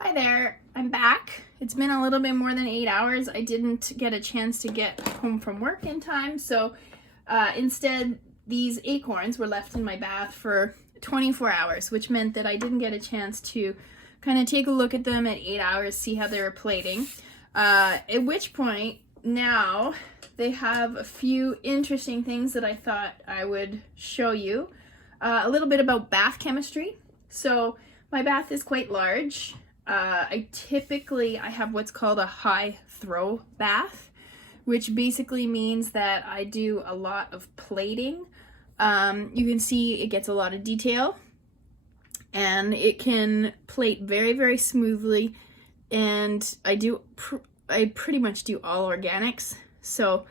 Hi there, I'm back. It's been a little bit more than 8 hours. I didn't get a chance to get home from work in time, so instead these acorns were left in my bath for 24 hours, which meant that I didn't get a chance to kind of take a look at them at 8 hours, see how they were plating. At which point, now they have a few interesting things that I thought I would show you. A little bit about bath chemistry. So my bath is quite large. I have what's called a high throw bath, which basically means that I do a lot of plating. You can see it gets a lot of detail and it can plate very, very smoothly. And I pretty much do all organics. So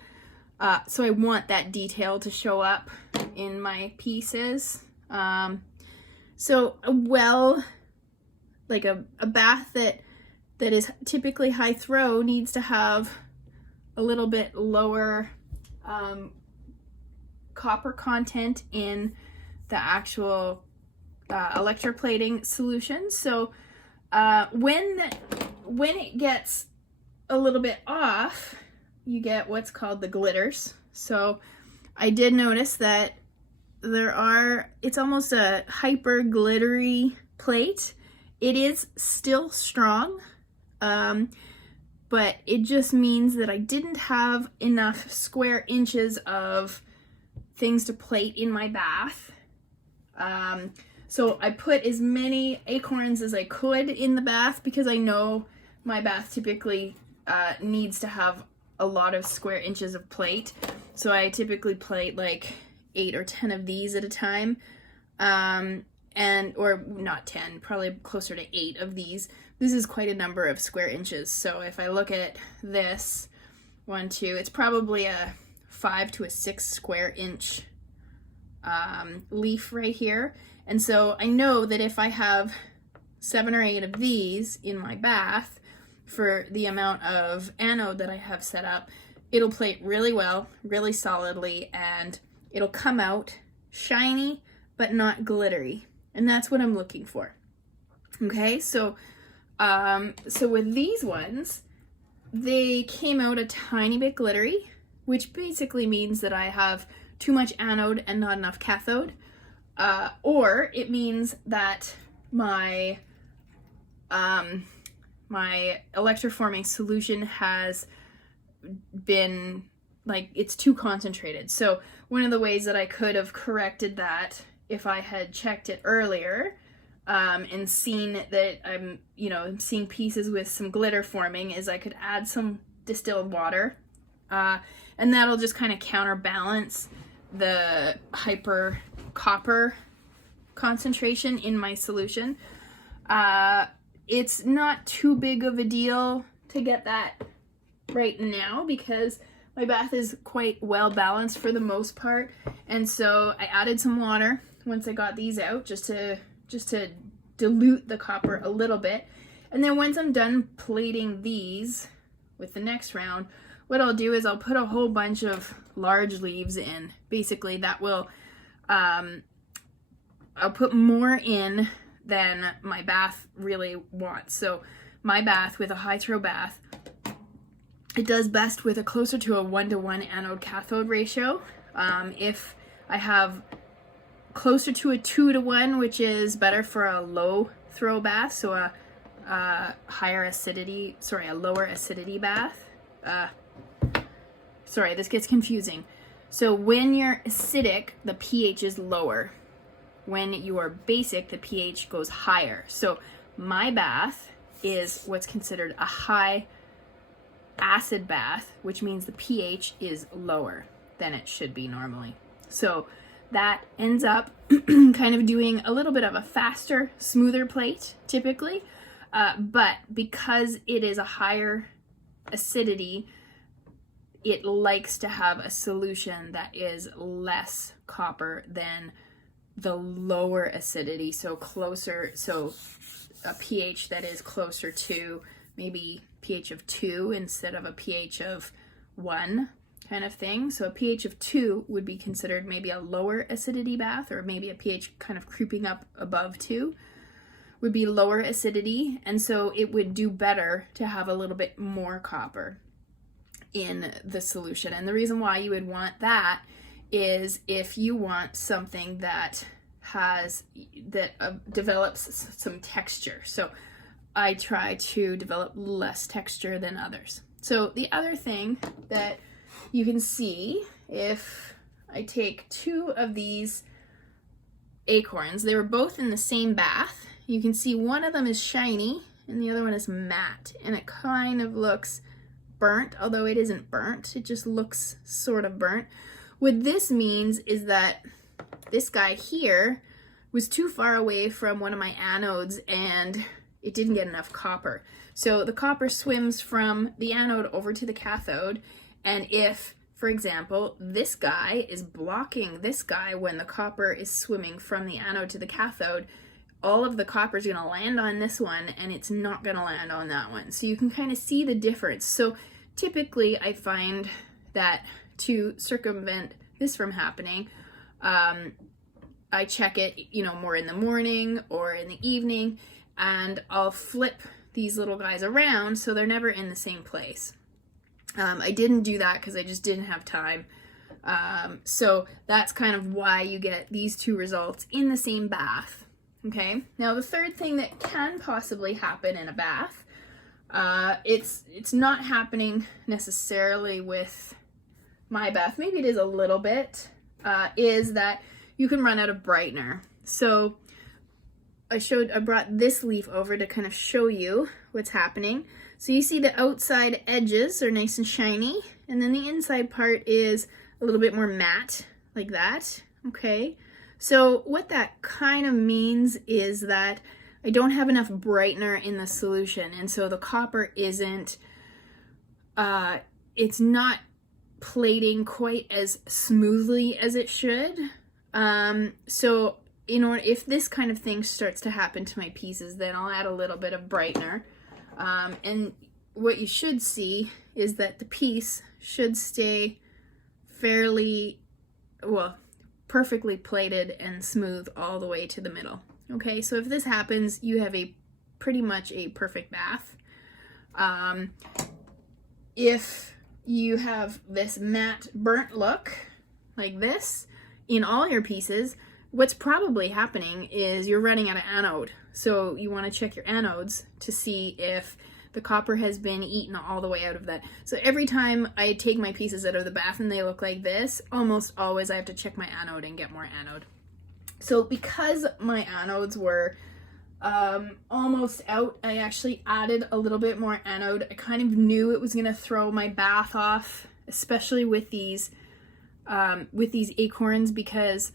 I want that detail to show up in my pieces. A bath that is typically high throw needs to have a little bit lower copper content in the actual electroplating solution. So when it gets a little bit off, you get what's called the glitters. So I did notice that it's almost a hyper glittery plate. It is still strong, but it just means that I didn't have enough square inches of things to plate in my bath. So I put as many acorns as I could in the bath because I know my bath typically needs to have a lot of square inches of plate. So I typically plate like 8 or 10 of these at a time. Or not 10, probably closer to 8 of these. This is quite a number of square inches. So if I look at this, 1, 2, it's probably a 5 to a 6 square inch leaf right here. And so I know that if I have 7 or 8 of these in my bath for the amount of anode that I have set up, it'll plate really well, really solidly, and it'll come out shiny but not glittery. And that's what I'm looking for. Okay, so with these ones, they came out a tiny bit glittery, which basically means that I have too much anode and not enough cathode. Or it means that my electroforming solution has been, it's too concentrated. So one of the ways that I could have corrected that if I had checked it earlier and seen that I'm seeing pieces with some glitter forming is I could add some distilled water and that'll just kind of counterbalance the hyper copper concentration in my solution. It's not too big of a deal to get that right now because my bath is quite well balanced for the most part, and so I added some water once I got these out just to dilute the copper a little bit. And then once I'm done plating these with the next round, what I'll do is I'll put a whole bunch of large leaves in. Basically that will I'll put more in than my bath really wants. So my bath, with a high throw bath, it does best with a closer to a 1-to-1 anode cathode ratio. If I have closer to a 2-to-1, which is better for a low throw bath, so a lower acidity bath. Sorry, this gets confusing. So when you're acidic, the pH is lower. When you are basic, the pH goes higher. So my bath is what's considered a high acid bath, which means the pH is lower than it should be normally. So that ends up kind of doing a little bit of a faster, smoother plate typically, but because it is a higher acidity, it likes to have a solution that is less copper than the lower acidity, so a pH that is closer to maybe pH of 2 instead of a pH of 1 kind of thing. So a pH of 2 would be considered maybe a lower acidity bath, or maybe a pH kind of creeping up above 2. would be lower acidity, and so it would do better to have a little bit more copper in the solution. And the reason why you would want that is if you want something that develops some texture. So I try to develop less texture than others. So the other thing that you can see, if I take 2 of these acorns, they were both in the same bath. You can see one of them is shiny and the other one is matte, and it kind of looks burnt, although it isn't burnt. It just looks sort of burnt. What this means is that this guy here was too far away from one of my anodes and it didn't get enough copper. So the copper swims from the anode over to the cathode, and if, for example, this guy is blocking this guy when the copper is swimming from the anode to the cathode, all of the copper is going to land on this one and it's not going to land on that one. So you can kind of see the difference. So typically I find that to circumvent this from happening, I check it, more in the morning or in the evening, and I'll flip these little guys around so they're never in the same place. I didn't do that because I just didn't have time. So that's kind of why you get these 2 results in the same bath. Okay, now the third thing that can possibly happen in a bath, it's not happening necessarily with my bath, maybe it is a little bit, is that you can run out of brightener. So I brought this leaf over to kind of show you what's happening. So you see the outside edges are nice and shiny, and then the inside part is a little bit more matte, like that, okay? So what that kind of means is that I don't have enough brightener in the solution, and so the copper isn't, it's not plating quite as smoothly as it should. So if this kind of thing starts to happen to my pieces, then I'll add a little bit of brightener. And what you should see is that the piece should stay fairly, perfectly plated and smooth all the way to the middle. Okay, so if this happens, you have pretty much a perfect bath. If you have this matte burnt look like this in all your pieces, what's probably happening is you're running out of anode. So you want to check your anodes to see if the copper has been eaten all the way out of that. So every time I take my pieces out of the bath and they look like this, almost always I have to check my anode and get more anode. So because my anodes were almost out, I actually added a little bit more anode. I kind of knew it was going to throw my bath off, especially with these acorns, because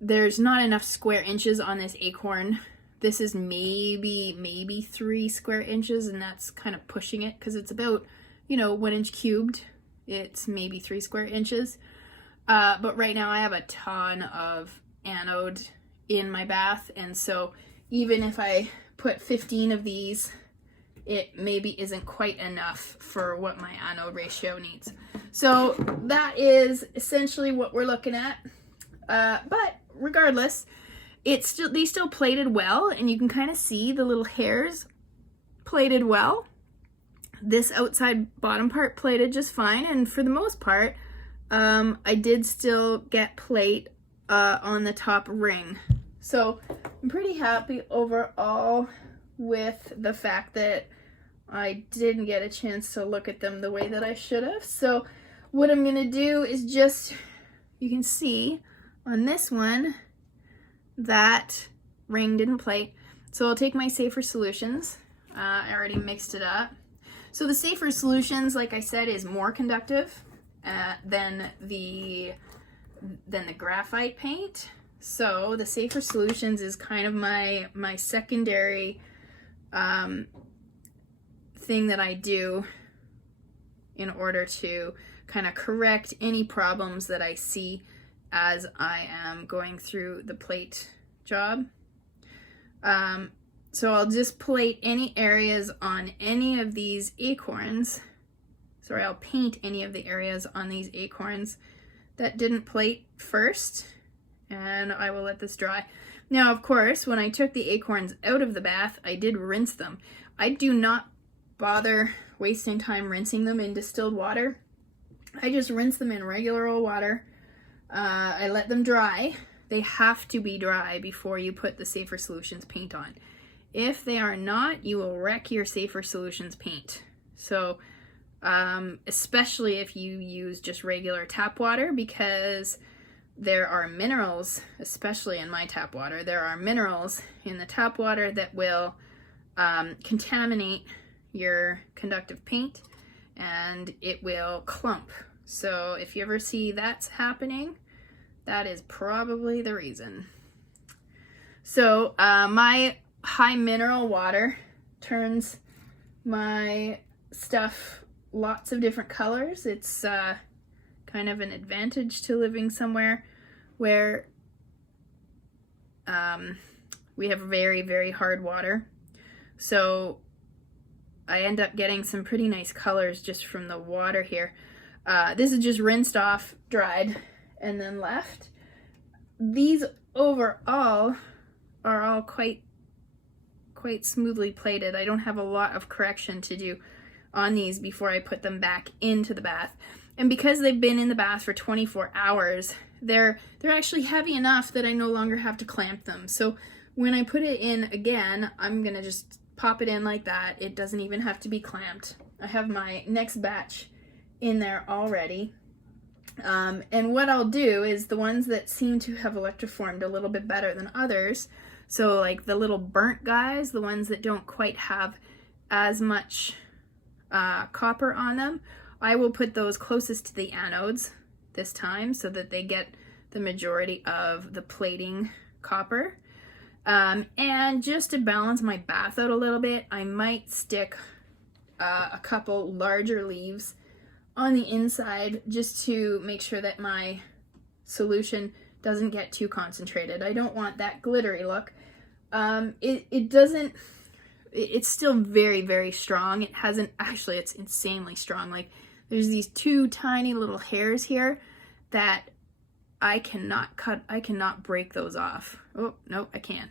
there's not enough square inches on this acorn. This is maybe 3 square inches, and that's kind of pushing it because it's about, 1 inch cubed. It's maybe 3 square inches. But right now I have a ton of anode in my bath, and so even if I put 15 of these, it maybe isn't quite enough for what my anode ratio needs. So that is essentially what we're looking at. But regardless, they still plated well, and you can kind of see the little hairs plated well. This outside bottom part plated just fine, and for the most part, I did still get plate on the top ring. So I'm pretty happy overall with the fact that I didn't get a chance to look at them the way that I should have. So what I'm gonna do is you can see on this one that ring didn't plate. So I'll take my Safer Solutions. I already mixed it up. So the Safer Solutions, like I said, is more conductive than the graphite paint. So the Safer Solutions is kind of my secondary thing that I do in order to kind of correct any problems that I see as I am going through the plate job. So I'll just plate any areas on any of these acorns. Sorry, I'll paint any of the areas on these acorns that didn't plate first. and I will let this dry. Now, of course, when I took the acorns out of the bath, I did rinse them. I do not bother wasting time rinsing them in distilled water. I just rinse them in regular old water. I let them dry. They have to be dry before you put the Safer Solutions paint on. If they are not, you will wreck your Safer Solutions paint. So, especially if you use just regular tap water, because there are minerals, especially in my tap water, there are minerals in the tap water that will contaminate your conductive paint, and it will clump. So if you ever see that's happening, that is probably the reason. So my high mineral water turns my stuff lots of different colors. It's kind of an advantage to living somewhere where we have very, very hard water. So I end up getting some pretty nice colors just from the water here. This is just rinsed off, dried, and then left. These overall are all quite smoothly plated. I don't have a lot of correction to do on these before I put them back into the bath. And because they've been in the bath for 24 hours, they're actually heavy enough that I no longer have to clamp them. So when I put it in again, I'm gonna just pop it in like that. It doesn't even have to be clamped. I have my next batch in there already. And what I'll do is the ones that seem to have electroformed a little bit better than others, so like the little burnt guys, the ones that don't quite have as much copper on them, I will put those closest to the anodes this time so that they get the majority of the plating copper. And just to balance my bath out a little bit, I might stick a couple larger leaves on the inside just to make sure that my solution doesn't get too concentrated. I don't want that glittery look. It's still very, very strong. It hasn't, actually it's insanely strong. Like there's these two tiny little hairs here that I cannot cut, I cannot break those off. Oh, no, I can.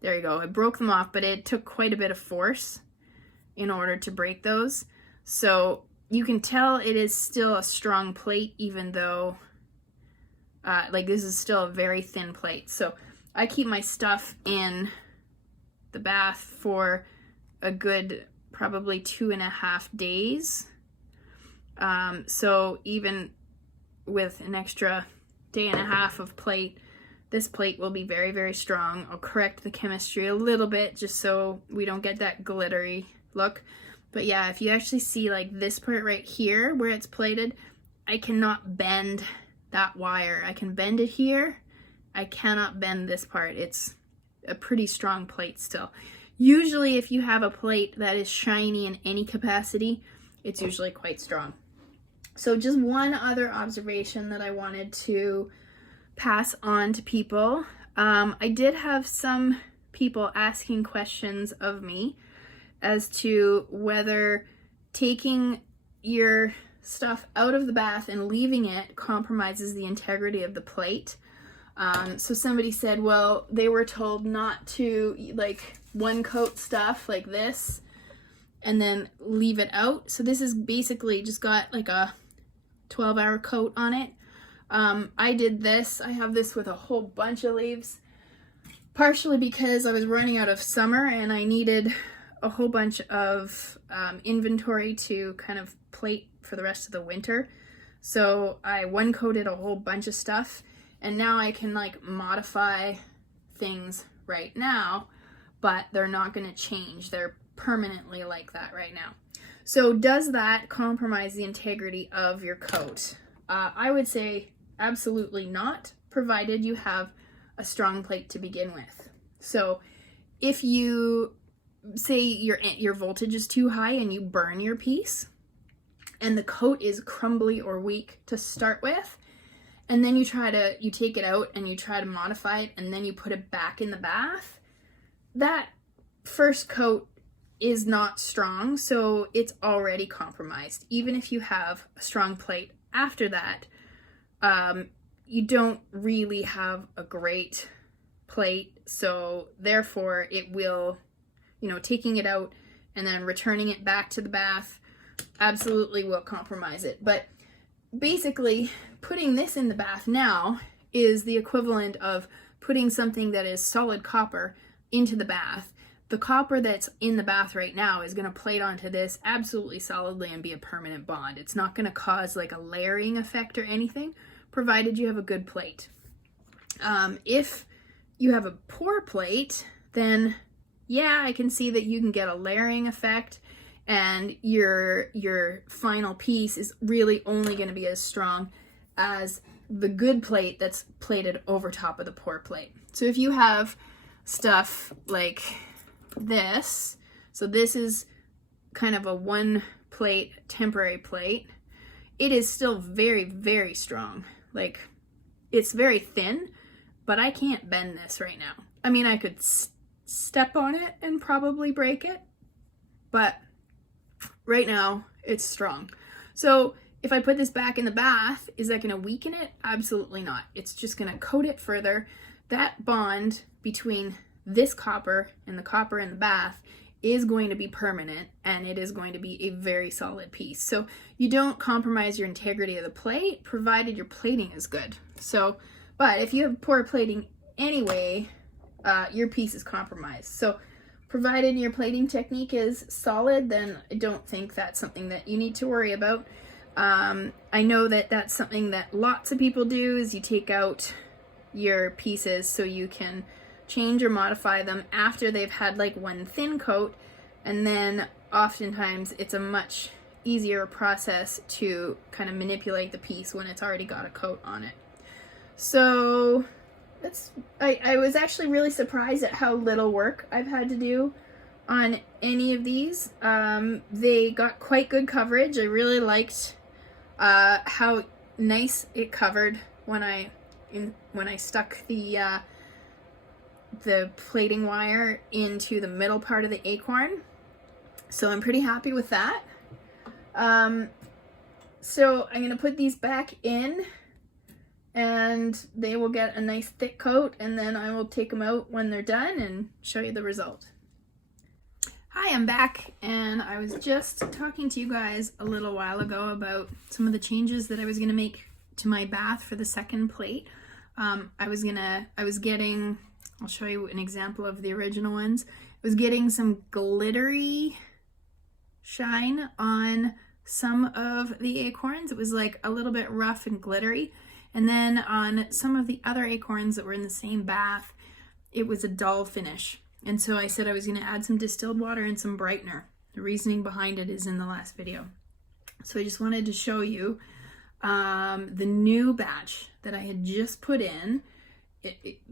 There you go. I broke them off, but it took quite a bit of force in order to break those. So you can tell it is still a strong plate, even though like this is still a very thin plate. So I keep my stuff in the bath for a good probably 2.5 days. So even with an extra day and a half of plate, this plate will be very, very strong. I'll correct the chemistry a little bit just so we don't get that glittery look. But yeah, if you actually see like this part right here where it's plated, I cannot bend that wire. I can bend it here. I cannot bend this part. It's a pretty strong plate still. Usually if you have a plate that is shiny in any capacity, it's usually quite strong. So just one other observation that I wanted to pass on to people. I did have some people asking questions of me as to whether taking your stuff out of the bath and leaving it compromises the integrity of the plate. So somebody said, well, they were told not to like one coat stuff like this and then leave it out. So this is basically just got like a 12-hour coat on it. I did this. I have this with a whole bunch of leaves, partially because I was running out of summer and I needed a whole bunch of inventory to kind of plate for the rest of the winter. So I one coated a whole bunch of stuff, and now I can like modify things right now, but they're not going to change. They're permanently like that right now. So does that compromise the integrity of your coat? I would say absolutely not, provided you have a strong plate to begin with. So if you say your voltage is too high and you burn your piece and the coat is crumbly or weak to start with, and then you take it out and you try to modify it and then you put it back in the bath, that first coat is not strong, so it's already compromised. Even if you have a strong plate after that, you don't really have a great plate, so therefore it will, you know, taking it out and then returning it back to the bath absolutely will compromise it. But basically, putting this in the bath now is the equivalent of putting something that is solid copper into the bath. The copper that's in the bath right now is going to plate onto this absolutely solidly and be a permanent bond. It's not going to cause like a layering effect or anything, provided you have a good plate. If you have a poor plate, then yeah, I can see that you can get a layering effect, and your final piece is really only going to be as strong as the good plate that's plated over top of the poor plate. So if you have stuff like this, so this is kind of a one plate temporary plate, it is still very, very strong. Like, it's very thin, but I can't bend this right now. I mean, I could step on it and probably break it, but right now it's strong. So if I put this back in the bath, is that going to weaken it? Absolutely not. It's just going to coat it further. That bond between this copper and the copper in the bath is going to be permanent, and it is going to be a very solid piece. So you don't compromise your integrity of the plate, provided your plating is good. So, but if you have poor plating anyway, your piece is compromised. So provided your plating technique is solid, then I don't think that's something that you need to worry about. I know that that's something that lots of people do, is you take out your pieces so you can change or modify them after they've had like one thin coat, and then oftentimes it's a much easier process to kind of manipulate the piece when it's already got a coat on it. So I was actually really surprised at how little work I've had to do on any of these. They got quite good coverage. I really liked how nice it covered when I stuck the plating wire into the middle part of the acorn. So I'm pretty happy with that. So I'm gonna put these back in, and they will get a nice thick coat, and then I will take them out when they're done and show you the result. Hi, I'm back, and I was just talking to you guys a little while ago about some of the changes that I was gonna make to my bath for the second plate. I'll show you an example of the original ones. I was getting some glittery shine on some of the acorns. It was like a little bit rough and glittery. And then on some of the other acorns that were in the same bath, it was a dull finish. And so I said I was going to add some distilled water and some brightener. The reasoning behind it is in the last video. So I just wanted to show you the new batch that I had just put in.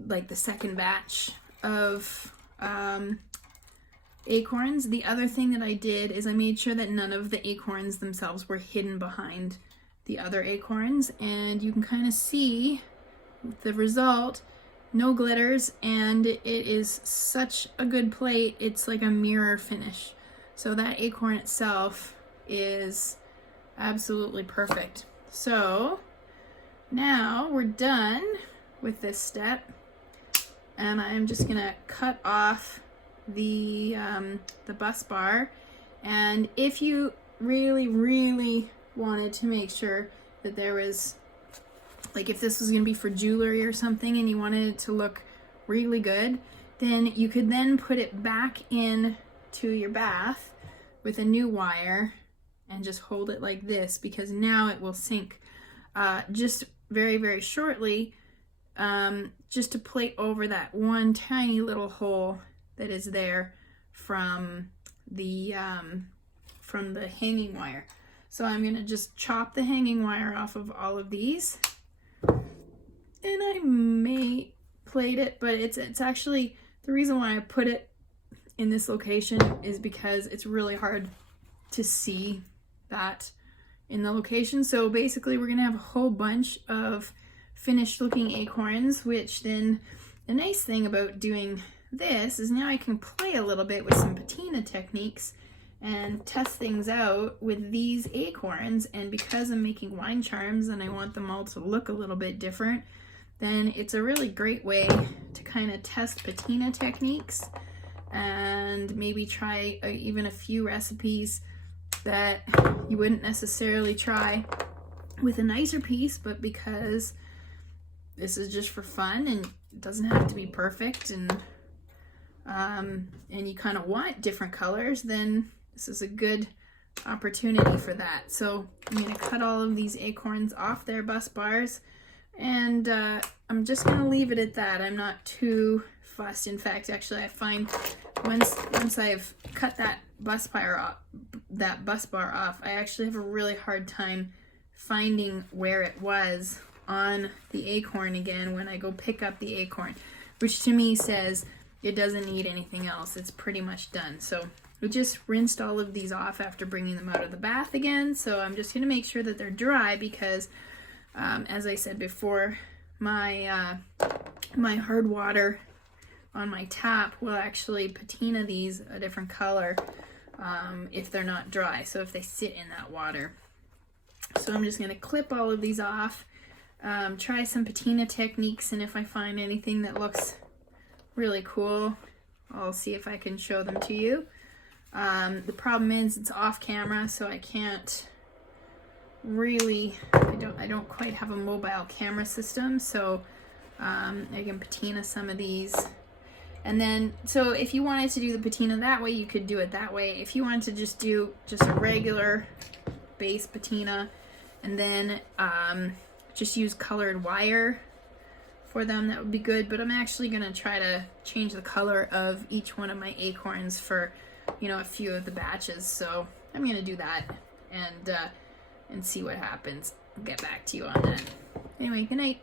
Like the second batch of acorns. The other thing that I did is I made sure that none of the acorns themselves were hidden behind the other acorns, and you can kind of see the result. No glitters, and it is such a good plate. It's like a mirror finish. So that acorn itself is absolutely perfect. So now we're done with this step, and I'm just gonna cut off the bus bar. And if you really wanted to make sure that there was, like, if this was gonna be for jewelry or something and you wanted it to look really good, then you could then put it back in to your bath with a new wire and just hold it like this, because now it will sink just very shortly, just to plate over that one tiny little hole that is there from the hanging wire. So I'm gonna just chop the hanging wire off of all of these, and I may plate it, but it's actually, the reason why I put it in this location is because it's really hard to see that in the location. So basically we're gonna have a whole bunch of finished looking acorns, which then the nice thing about doing this is now I can play a little bit with some patina techniques and test things out with these acorns. And because I'm making wine charms and I want them all to look a little bit different, then it's a really great way to kind of test patina techniques and maybe try even a few recipes that you wouldn't necessarily try with a nicer piece, but because this is just for fun and it doesn't have to be perfect, and you kind of want different colors, then this is a good opportunity for that. So I'm going to cut all of these acorns off their bus bars, and I'm just going to leave it at that. I'm not too fussed. In fact, actually, I find once I've cut that bus bar off, I actually have a really hard time finding where it was on the acorn again when I go pick up the acorn, which to me says it doesn't need anything else. It's pretty much done. So we just rinsed all of these off after bringing them out of the bath again. So I'm just going to make sure that they're dry because, as I said before, my my hard water on my tap will actually patina these a different color if they're not dry. So if they sit in that water. So I'm just going to clip all of these off, try some patina techniques, and if I find anything that looks really cool, I'll see if I can show them to you. The problem is it's off camera, so I can't really, I don't quite have a mobile camera system, so I can patina some of these. And then, so if you wanted to do the patina that way, you could do it that way. If you wanted to just do a regular base patina and then just use colored wire for them, that would be good. But I'm actually going to try to change the color of each one of my acorns for, you know, a few of the batches. So I'm going to do that and see what happens. I'll get back to you on that. Anyway, good night.